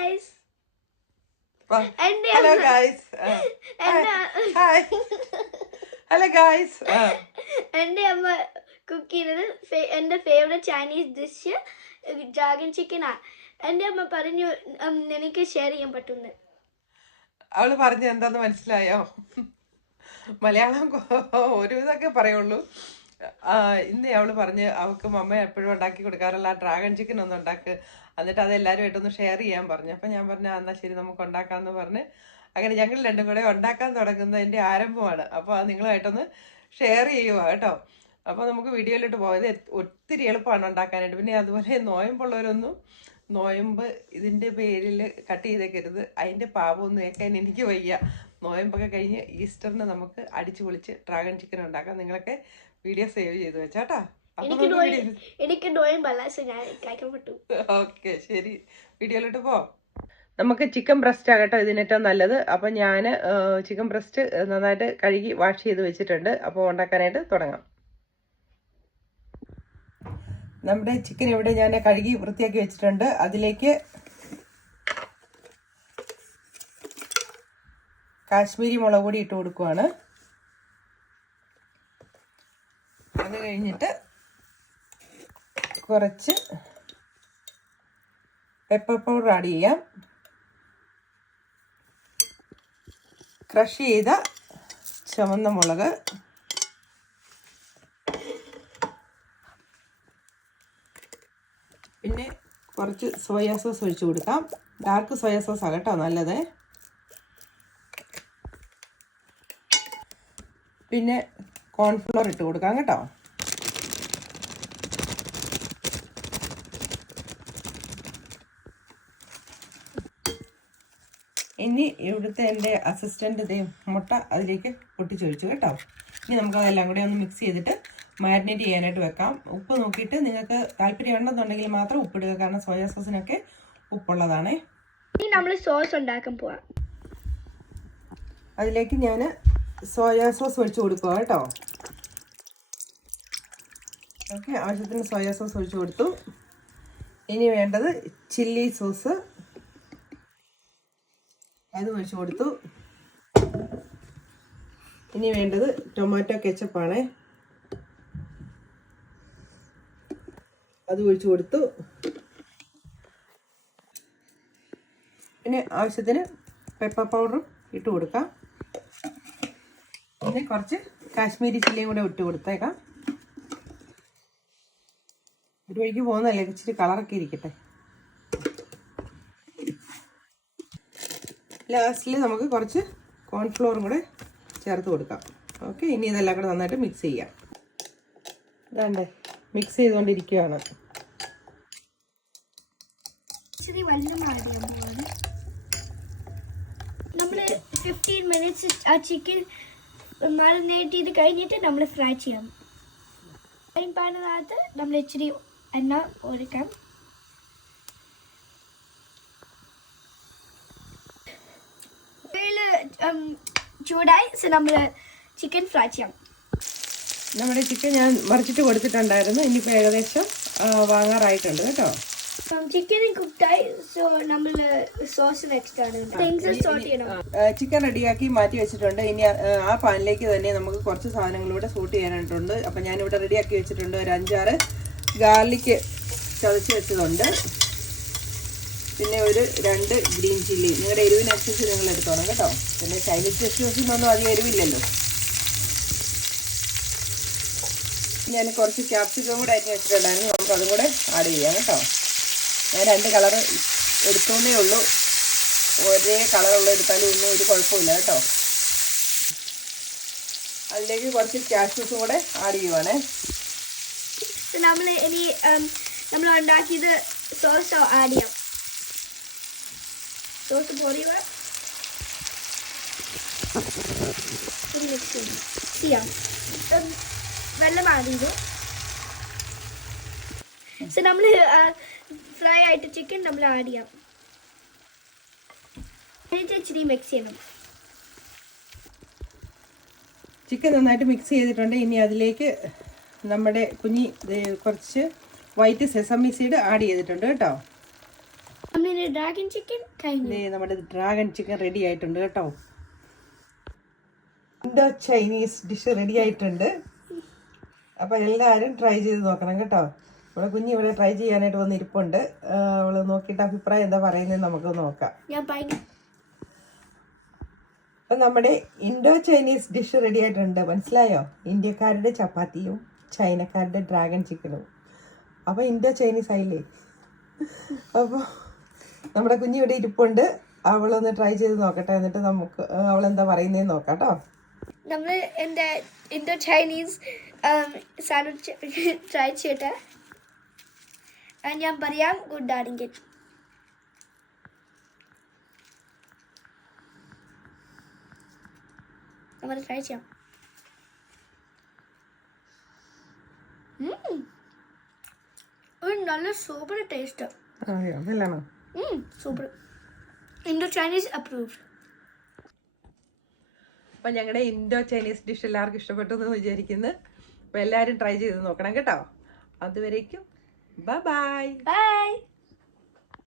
guys. Hello guys. Hi. Hello guys. എൻ്റെ അമ്മ cook ചെയ്തത് എൻ്റെ ഫേവറേറ്റ് ചൈനീസ് ഡിഷ് ഡ്രാഗൺ ചിക്കനാ. എൻ്റെ അമ്മ പറഞ്ഞു എനിക്ക് ഷെയർ ചെയ്യാൻ പറ്റുന്നു. അവള് പറഞ്ഞ എന്താന്ന് മനസ്സിലായോ? മലയാളം ഒരുവിധമൊക്കെ പറയുള്ളൂ. ഇന്ന് അവള് പറഞ്ഞ് അവൾക്ക് മമ്മ എപ്പോഴും ഉണ്ടാക്കി കൊടുക്കാറുള്ള ഡ്രാഗൺ ചിക്കൻ ഒന്ന് ഉണ്ടാക്ക്, എന്നിട്ട് അത് എല്ലാവരുമായിട്ടൊന്ന് ഷെയർ ചെയ്യാൻ പറഞ്ഞു. അപ്പം ഞാൻ പറഞ്ഞു എന്നാൽ ശരി നമുക്ക് ഉണ്ടാക്കാമെന്ന് പറഞ്ഞ് അങ്ങനെ ഞങ്ങൾ രണ്ടും കൂടെ ഉണ്ടാക്കാൻ തുടങ്ങുന്നതിൻ്റെ ആരംഭമാണ്. അപ്പോൾ അത് നിങ്ങളുമായിട്ടൊന്ന് ഷെയർ ചെയ്യുക കേട്ടോ. അപ്പോൾ നമുക്ക് വീഡിയോയിലോട്ട് പോകാം. ഇത് ഒത്തിരി എളുപ്പമാണ് ഉണ്ടാക്കാനായിട്ട്. പിന്നെ അതുപോലെ നോയമ്പുള്ളവരൊന്നും നോയമ്പ് ഇതിൻ്റെ പേരിൽ കട്ട് ചെയ്തേക്കരുത്. അതിൻ്റെ പാപമൊന്നും ഏക്കാൻ എനിക്ക് വയ്യ. നോയമ്പൊക്കെ കഴിഞ്ഞ് ഈസ്റ്ററിന് നമുക്ക് അടിച്ചു പൊളിച്ച് ഡ്രാഗൺ ചിക്കൻ ഉണ്ടാക്കാം. നിങ്ങളൊക്കെ വീഡിയോ സേവ് ചെയ്ത് വെച്ചാട്ടാ. ഓക്കെ ശരി, വീഡിയോയിലോട്ട് പോവാം. നമുക്ക് ചിക്കൻ ബ്രസ്റ്റ് ആകട്ടോ ഇതിനേറ്റവും നല്ലത്. അപ്പം ഞാൻ ചിക്കൻ ബ്രസ്റ്റ് നന്നായിട്ട് കഴുകി വാഷ് ചെയ്ത് വെച്ചിട്ടുണ്ട്. അപ്പോൾ ഉണ്ടാക്കാനായിട്ട് തുടങ്ങാം. നമ്മുടെ ചിക്കൻ ഇവിടെ ഞാൻ കഴുകി വൃത്തിയാക്കി വെച്ചിട്ടുണ്ട്. അതിലേക്ക് കാശ്മീരി മുളക് പൊടി ഇട്ട് കൊടുക്കുവാണ്. അത് കഴിഞ്ഞിട്ട് കുറച്ച് പെപ്പർ പൗഡർ ആഡ് ചെയ്യാം. ക്രഷ് ചെയ്ത ചുവന്ന മുളക്, പിന്നെ കുറച്ച് സോയാ സോസ് ഒഴിച്ചു കൊടുക്കാം. ഡാർക്ക് സോയാ സോസ് ആകട്ടോ നല്ലത്. പിന്നെ കോൺഫ്ലോർ ഇട്ട് കൊടുക്കാം കേട്ടോ. ഇനി ഇവിടുത്തെ എൻ്റെ അസിസ്റ്റൻ്റ് മുട്ട അതിലേക്ക് പൊട്ടിച്ചൊഴിച്ചു കേട്ടോ. ഇനി നമുക്കതെല്ലാം കൂടി ഒന്ന് മിക്സ് ചെയ്തിട്ട് മാരിനേറ്റ് ചെയ്യാനായിട്ട് വെക്കാം. ഉപ്പ് നോക്കിയിട്ട് നിങ്ങൾക്ക് താല്പര്യം ഉണ്ടെന്നുണ്ടെങ്കിൽ മാത്രം ഉപ്പിടുക, കാരണം സോയാ സോസിനൊക്കെ ഉപ്പുള്ളതാണേ. ഇനി നമ്മൾ സോസ് ഉണ്ടാക്കാൻ പോവാം. അതിലേക്ക് ഞാൻ സോയാ സോസ് ഒഴിച്ചു കൊടുക്കുക കേട്ടോ. ഓക്കെ, ആവശ്യത്തിന് സോയാ സോസ് ഒഴിച്ചു കൊടുത്തു. ഇനി വേണ്ടത് ചില്ലി സോസ്, അത് ഒഴിച്ചു കൊടുത്തു. ഇനി വേണ്ടത് ടൊമാറ്റോ കെച്ചപ്പാണ്, അത് ഒഴിച്ചു കൊടുത്തു. പിന്നെ ആവശ്യത്തിന് പെപ്പർ പൗഡറും ഇട്ട് കൊടുക്കാം. പിന്നെ കുറച്ച് കാശ്മീരി ചില്ലിയും കൂടെ ഇട്ട് കൊടുത്തേക്കാം. ഒരു വഴിക്ക് പോകുന്നതല്ലേ, ഇച്ചിരി കളറൊക്കെ ഇരിക്കട്ടെ. ലാസ്റ്റിൽ നമുക്ക് കുറച്ച് കോൺഫ്ലോറും കൂടെ ചേർത്ത് കൊടുക്കാം. ഓക്കെ, ഇനി ഇതെല്ലാം കൂടെ നന്നായിട്ട് മിക്സ് ചെയ്യാം. ഇതാണ്ടേ മിക്സ് ചെയ്തുകൊണ്ടിരിക്കുകയാണ്. നമ്മൾ 15 മിനിറ്റ്സ് ആ ചിക്കൻ മാരിനേറ്റ് ചെയ്ത് കഴിഞ്ഞിട്ട് നമ്മൾ ഫ്രൈ ചെയ്യാം. പാനിനകത്ത് നമ്മൾ ഇച്ചിരി എണ്ണ ഒഴിക്കാം. ചൂടായി നമ്മൾ ചിക്കൻ ഫ്രൈ ചെയ്യാം. നമ്മുടെ ചിക്കൻ ഞാൻ മറിച്ചിട്ട് കൊടുത്തിട്ടുണ്ടായിരുന്നു. ഇനിയിപ്പോൾ ഏകദേശം വാങ്ങാറായിട്ടുണ്ട് കേട്ടോ. ചിക്കൻ കുക്കായി, സോ നമ്മൾ സോസ് നെക്സ്റ്റ് ആണ്. ചിക്കൻ റെഡിയാക്കി മാറ്റി വെച്ചിട്ടുണ്ട്. ഇനി ആ പാനിലേക്ക് തന്നെ നമുക്ക് കുറച്ച് സാധനങ്ങളിലൂടെ സൂട്ട് ചെയ്യാനായിട്ടുണ്ട്. അപ്പം ഞാനിവിടെ റെഡിയാക്കി വെച്ചിട്ടുണ്ട്. ഒരു 5-6 ഗാർലിക്ക് ചതച്ച് വെച്ചതുണ്ട്. പിന്നെ ഒരു 2 ഗ്രീൻ ചില്ലി, നിങ്ങളുടെ എരിവിനനുസരിച്ച് നിങ്ങൾ എടുത്തോണം കേട്ടോ. പിന്നെ ചൈനീസ് റെസിപ്പീസിനൊന്നും അധികം എരിവില്ലല്ലോ. ഞാൻ കുറച്ച് ക്യാപ്സിക്കം കൂടെ അരിഞ്ഞ് വെച്ചിട്ടുണ്ടായിരുന്നു. നമുക്ക് അതും കൂടെ ആഡ് ചെയ്യാം കേട്ടോ. ഞാൻ 2 കളർ എടുത്തോന്നേ ഉള്ളൂ. ഒരേ കളറുള്ള എടുത്താലും ഒന്നും ഒരു കുഴപ്പമില്ല കേട്ടോ. അതിലേക്ക് കുറച്ച് കാഷ്യൂസും കൂടെ ആഡ് ചെയ്യുവാണേ. നമ്മൾ ഇനി നമ്മൾ ഉണ്ടാക്കിയത് സോസ് ആഡ് ചെയ്യാം. സോസ് പൊടിയുക മിക്സ് ചെയ്യാം. വെള്ളം ആഡ് ചെയ്തു. സോ നമ്മൾ ഫ്രൈ ആയിട്ട് ചിക്കൻ നമ്മൾ ആഡ് ചെയ്യാം. എന്നിട്ട് ഇച്ചിരി മിക്സ് ചെയ്യണം. ചിക്കൻ നന്നായിട്ട് മിക്സ് ചെയ്തിട്ടുണ്ട്. ഇനി അതിലേക്ക് നമ്മുടെ കുറച്ച് വൈറ്റ് സെസമി സീഡ് ആഡ് ചെയ്തിട്ടുണ്ട് കേട്ടോ. നമ്മുടെ ഡ്രാഗൺ ചിക്കൻ കഴിഞ്ഞു. ദേ നമ്മുടെ ഡ്രാഗൺ ചിക്കൻ റെഡി ആയിട്ടുണ്ട് കേട്ടോ. ഇൻഡോ ചൈനീസ് ഡിഷ് റെഡി ആയിട്ടുണ്ട്. അപ്പൊ എല്ലാവരും ട്രൈ ചെയ്ത് നോക്കണം കേട്ടോ. ഇവിടെ കുഞ്ഞ് ഇവിടെ ട്രൈ ചെയ്യാനായിട്ട് വന്നിരിപ്പുണ്ട്. അവള് നോക്കിയിട്ട് അഭിപ്രായം എന്താ പറയുന്നത് നമുക്ക് നോക്കാം. ഞാൻ പറയും. അപ്പൊ നമ്മുടെ ഇൻഡോ ചൈനീസ് ഡിഷ് റെഡി ആയിട്ടുണ്ട്. മനസ്സിലായോ? ഇന്ത്യക്കാരുടെ ചപ്പാത്തിയും ചൈനക്കാരുടെ ഡ്രാഗൺ ചിക്കനും. അപ്പൊ ഇൻഡോ ചൈനീസ് ആയില്ലേ? അപ്പോൾ നമ്മുടെ കുഞ്ഞ് ഇവിടെ ഇരിപ്പുണ്ട്. അവളൊന്ന് ട്രൈ ചെയ്ത് നോക്കട്ടെ. എന്നിട്ട് നമുക്ക് അവളെന്താ പറയുന്നതെന്ന് നോക്കാം കേട്ടോ. നമ്മൾ എൻ്റെ ഇൻഡോ ചൈനീസ് സാൻഡ്വിച്ച് ട്രൈ ചെയ്യട്ടെ. ഞാൻ പറയാം ഗുഡാണെങ്കിൽ. നമ്മൾ ട്രൈ ചെയ്യാം. ഒരു നല്ല സൂപ്പർ ടേസ്റ്റ്. നല്ലതാണോ? സൂപ്പർ. Indo Chinese approved. അപ്പം ഞങ്ങളുടെ ഇൻഡോ ചൈനീസ് ഡിഷ് എല്ലാവർക്കും ഇഷ്ടപ്പെട്ടു എന്ന് വിചാരിക്കുന്നു. അപ്പോൾ എല്ലാവരും ട്രൈ ചെയ്ത് നോക്കണം കേട്ടോ. അതുവരേക്കും ബൈ. ബൈ.